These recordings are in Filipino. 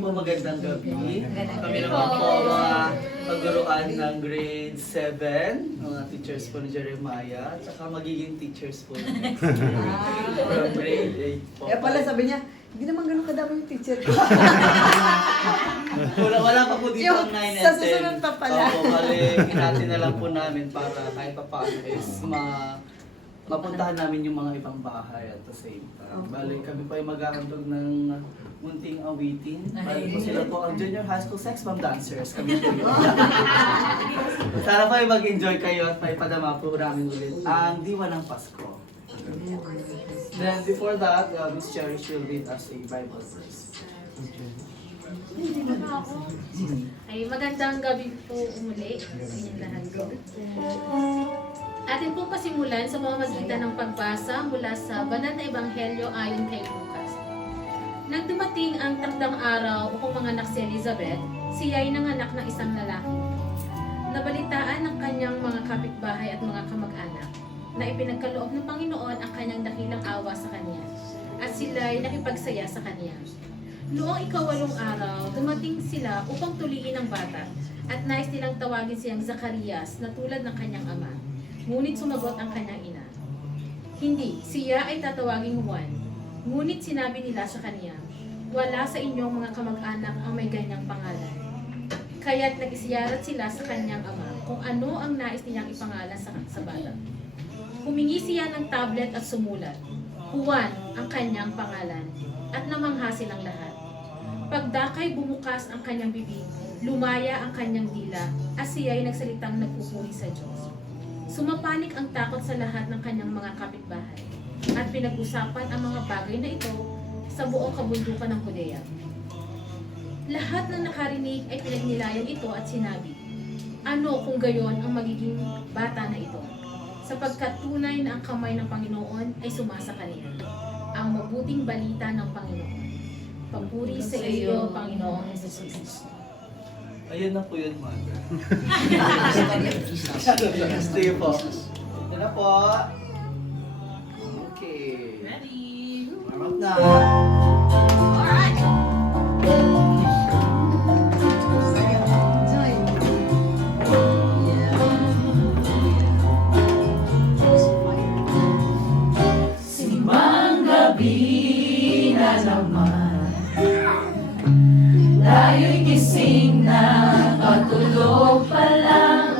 po, magandang gabi. Kami naman po mga paguruan ng grade 7, mga teachers po ni Jeremiah, at saka magiging teachers po from grade 8 po. Kaya pala sabi niya, hindi naman ganun kadami yung teacher ko. Wala pa po dito Yung ang 9 and 10. sa susunod pa pala. Opo, bali, hinati na lang po namin para kahit pa paano is mapuntahan namin yung mga ibang bahay at the same time. Bali, kami po ay maghahandog ng munting awitin. Bali po sila po ang Junior High School Sex Bomb Dancers. Kami po yun. Sana po ay mag-enjoy kayo at may padama po namin ulit ang Diwa ng Pasko. Then before that, Miss Cherish will read us a Bible verse. Ay, magandang gabi po umuli sa inyong lahat ko. Atin pong pasimulan sa pamamagitan ng pagbasa mula sa Banal na Ebanghelyo ayon kay Lucas. Nang dumating ang takdang araw upang manganak si Elizabeth, siya ay nanganak ng isang lalaki. Nabalitaan ng kanyang mga kapitbahay at mga kamag-anak na ipinagkaloob ng Panginoon ang kanyang dakilang awa sa kanya at sila ay nakipagsaya sa kanya. Noong ika-8 araw, dumating sila upang tuliin ang bata at nais nilang tawagin siyang Zacarias na tulad ng kanyang ama. Ngunit sumagot ang kanyang ina. Hindi, siya ay tatawaging Juan. Ngunit sinabi nila sa kanya, wala sa inyong mga kamag-anak ang may ganyang pangalan. Kaya't nag-isiyarat sila sa kanyang ama kung ano ang nais nilang ipangalan sa bata. Humingi siya ng tablet at sumulat. Juan ang kanyang pangalan at namangha silang lahat. Pagdakay bumukas ang kanyang bibig, lumaya ang kanyang dila at siya ay nagsalitang nagpupuri sa Diyos. Sumapanik ang takot sa lahat ng kanyang mga kapitbahay at pinag-usapan ang mga bagay na ito sa buong kabundukan ng Judea. Lahat ng nakarinig ay pinagnilayan ito at sinabi, ano kung gayon ang magiging bata na ito? Sapagkat tunay na ang kamay ng Panginoon ay sumasa kanila. Ang mabuting balita ng Panginoon. Papuri sa iyo, Panginoong Hesus. Ayun na po yun, Mother. Stay po. Ito na po. Okay. Ready? Warm up na. Simang gabi na naman, tayo'y gising na, patulog pa lang.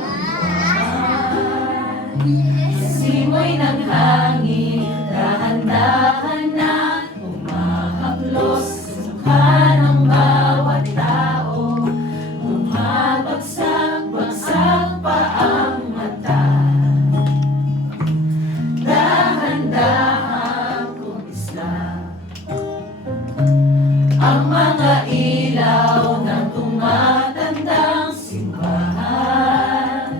Simoy ng hangin, dahan-dahan na umahaplos sa mukha ng bawat tao. Bumabagsak-bagsak pa ang mata, dahan-dahan kumisla ang mga ilaw ng tumatandang simbahan,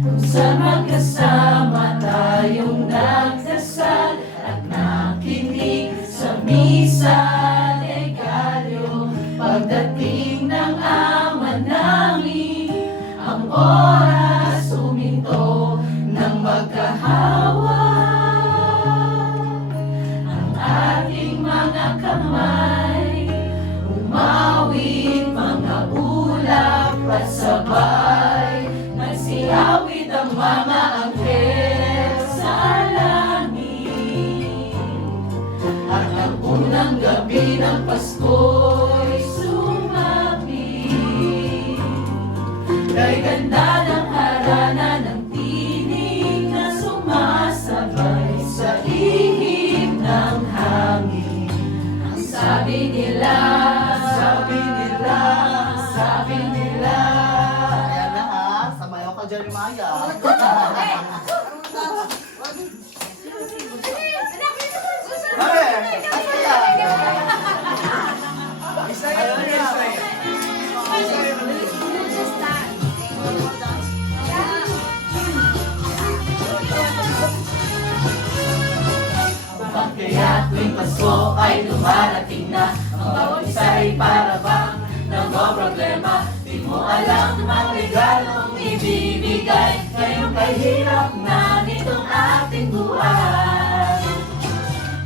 kung saan magkasama tayong nagdasal at nakinig sa misa legalyo. Pagdating ng ama namin, ang oras huminto ng magkahawa. Ang ating mga kamay umawit, mga ulap at sabay nagsiawit ang mga anghel sa langit. At ang unang gabi ng Pasko'y sumapit, kay ganda ng harana ng tinig na sumasabay sa ihip ng hangin. Ang sabi nila, Ayan na ha. Samayaw ka, Jeremiah. Kaya tuwing Pasko ay dumarating na, ang bawat isa ay para bang nagmo-problema. Di mo alam ang regalong ibibigay ngayong kahirap na nitong ating buhay.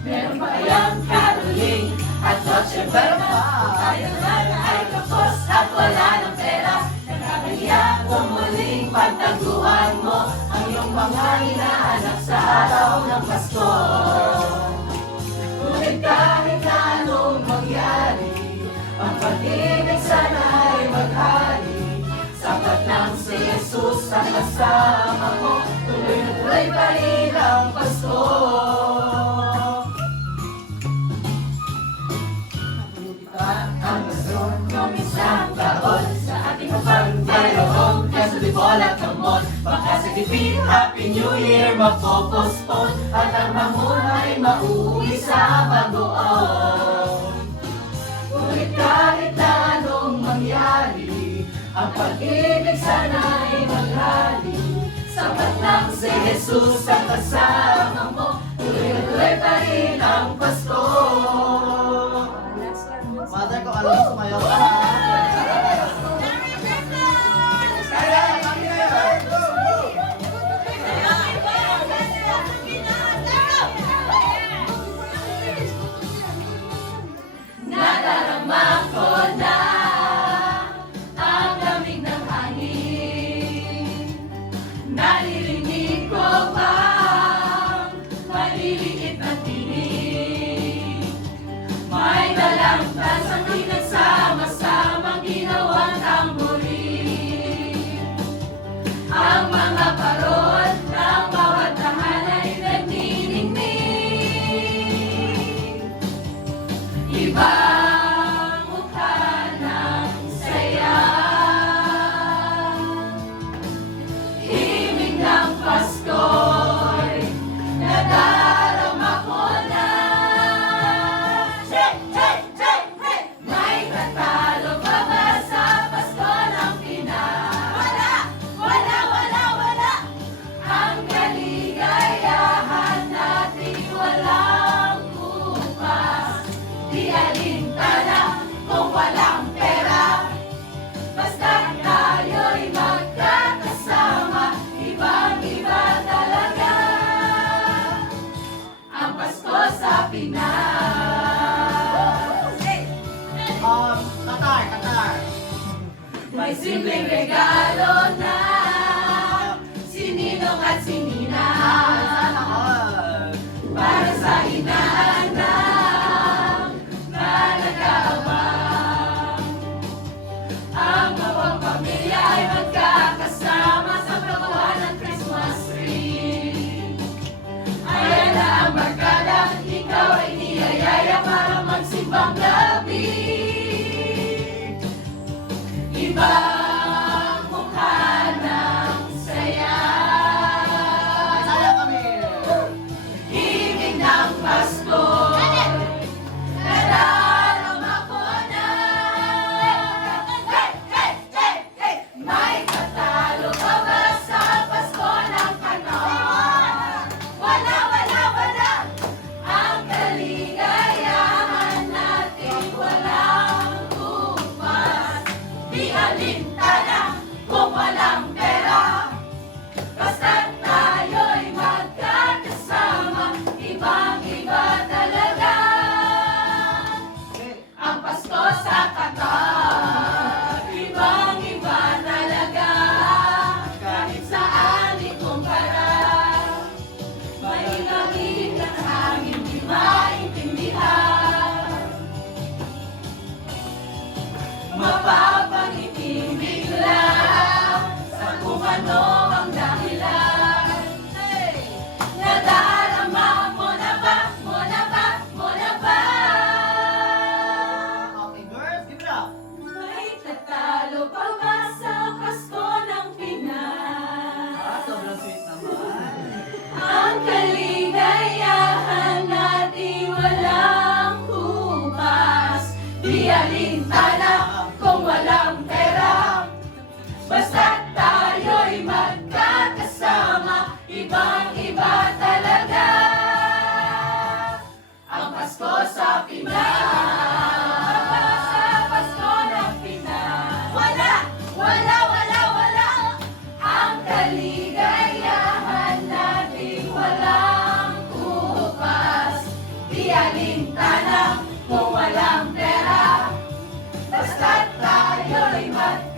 Meron pa kayang caroling at Dolce Vita, kaya na ang pag-ibig sana'y maghari. Sapat lang si Jesus ang kasama mo, tuloy na tuloy pa rin ang Pasko. Ang Pasko ng isang taon, sa ating pagdayong kasulibol at hamon. Baka sa tipid, Happy New Year mapopospon, at ang mamon ay mauwi sa bagoong. Ngunit kahit na anong mangyari, ang pag-ibig sana'y maghari. Sapat lang si Jesus ang kasama mo, tuloy na tuloy pa rin ang Pasko. Last one. Mother, kung alam mo sumayaw ka ha. Kaya, kami na yun. Nadarama ko na ang lamig ng hangin. Naririnig ko bang maliliit na tinig. May dalang tasang pinagsama-samang ginawang tamborin. Ang mga parol ng bawat tahanay nagniningning. Ibang mukha ng saya, himig ng Pasko'y nadarama ko na. Hey, hey, hey, hey! May tatalo pa ba sa Pasko ng Pinas? Wala! Wala, wala, wala! Ang kaligayahan natin walang bukas. Di alintana kung walang pera, basta tayo'y magkakasama. Ibang-iba talaga ang Pasko sa Pinas. Qatar. May simpleng regalo na sininong at sinina para sa inaanak na nag-aabang. Ang bawang pamilya ay magkakasama sa pagkuha ng Christmas tree. Ayan na ang barkada, ikaw ay niyayaya para magsimbang gabi. Ibang mukha ng saya, Saya kami. himig ng Pasko, nadarama ko na. Hey, hey, hey, hey! May katalo ka ba sa Pasko ng kanon? Wala, wala, wala! Ang kaligayahan natin walang bukas. Di alintana kung walang pera, basta tayo'y magkakasama. Ibang-iba talaga ang Pasko sa Qatar. Ibang-iba talaga kahit saan ikumpara. Mahilamig ang hangin, di maintindihan. Mapapangiti bigla sa kung ano ang dahilan. Nadarama mo na ba? Mo na ba? Mo na ba? Okay, girls, give it up. May tatalo pa ba sa Pasko ng Pinas? Sobrang sweet naman. Ang kaligayahan natin walang hupas. Di alintana kung walang pera, basta tayo'y magkakasama. Ibang-iba talaga ang Pasko sa Pinas. Sa Pasko ng Pinas. Wala, wala, wala, wala! Ang kaligayahan natin walang kupas. Di alintana kung walang pera, basta tayo'y magkakasama.